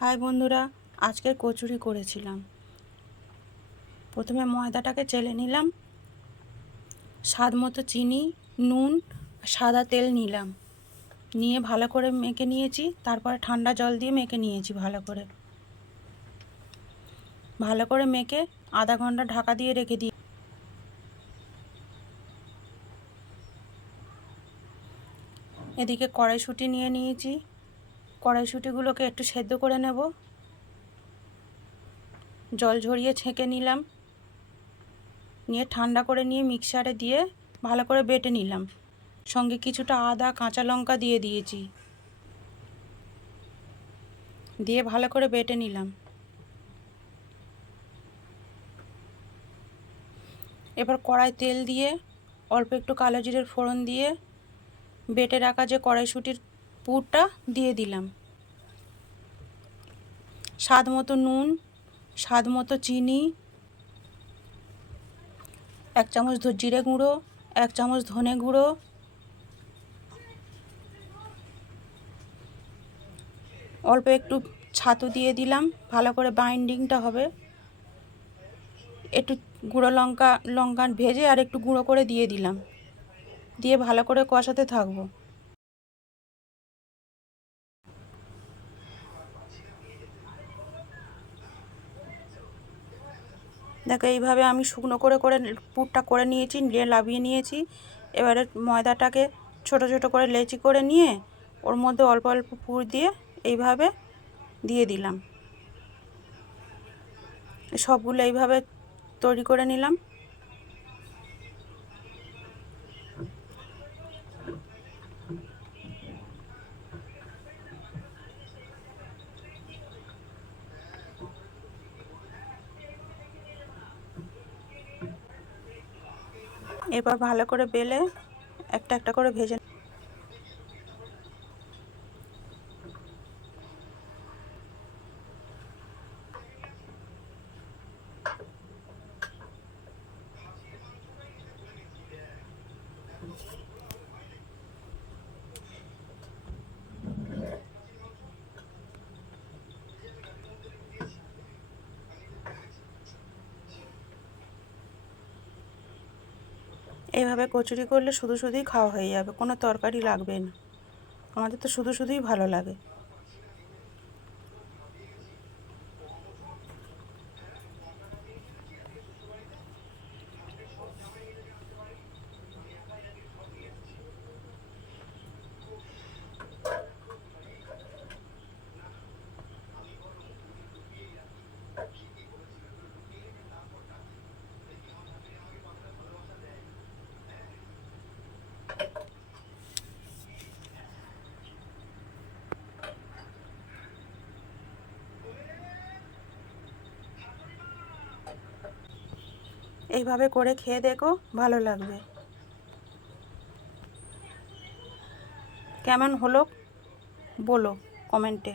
High বন্ধুরা, আজকের কচুরি করেছিলাম। প্রথমে ময়দাটাকে চেলে নিলাম, স্বাদ মতো চিনি, নুন, সাদা তেল নিলাম, নিয়ে ভালো করে মেখে নিয়েছি। তারপরে ঠান্ডা জল দিয়ে মেখে নিয়েছি ভালো করে মেখে আধা ঘন্টা ঢাকা দিয়ে রেখে দিই। এদিকে কড়াইশুঁটি নিয়ে নিয়েছি, কড়াইশুঁটিগুলোকে একটু সেদ্ধ করে নেব। জল ঝরিয়ে ছেঁকে নিলাম, নিয়ে ঠান্ডা করে নিয়ে মিক্সারে দিয়ে ভালো করে বেটে নিলাম। সঙ্গে কিছুটা আদা কাঁচা লঙ্কা দিয়ে দিয়েছি, দিয়ে ভালো করে বেটে নিলাম। এবার কড়াই তেল দিয়ে অল্প একটু কালো জিরের ফোড়ন দিয়ে বেটে রাখা যে কড়াইশুঁটির পুরটা দিয়ে দিলাম। স্বাদ মতো নুন, স্বাদ মতো চিনি, 1 চামচ জিরে গুঁড়ো, 1 চামচ ধনে গুঁড়ো, অল্প একটু ছাতু দিয়ে দিলাম। ভালো করে বাইন্ডিংটা হবে। একটু গুঁড়ো লঙ্কা ভেজে আর একটু গুঁড়ো করে দিয়ে দিলাম, দিয়ে ভালো করে কষাতে থাকবো। দেখো, এইভাবে আমি শুকনো করে পুরটা করে নিয়েছি, নিয়ে লাভিয়ে নিয়েছি। এবারে ময়দাটাকে ছোট ছোট করে লেচি করে নিয়ে ওর মধ্যে অল্প অল্প পুর দিয়ে এইভাবে দিয়ে দিলাম। সবগুলো এইভাবে তৈরি করে নিলাম। এবার ভালো করে বেলে একটা একটা করে ভেজে। এইভাবে কচুরি করলে শুধু শুধুই খাওয়া হয়ে যাবে, কোনো তরকারি লাগবে না। আমাদের তো শুধু শুধুই ভালো লাগে। এইভাবে করে খেয়ে দেখো, ভালো লাগবে। কেমন হলো বলো কমেন্টে।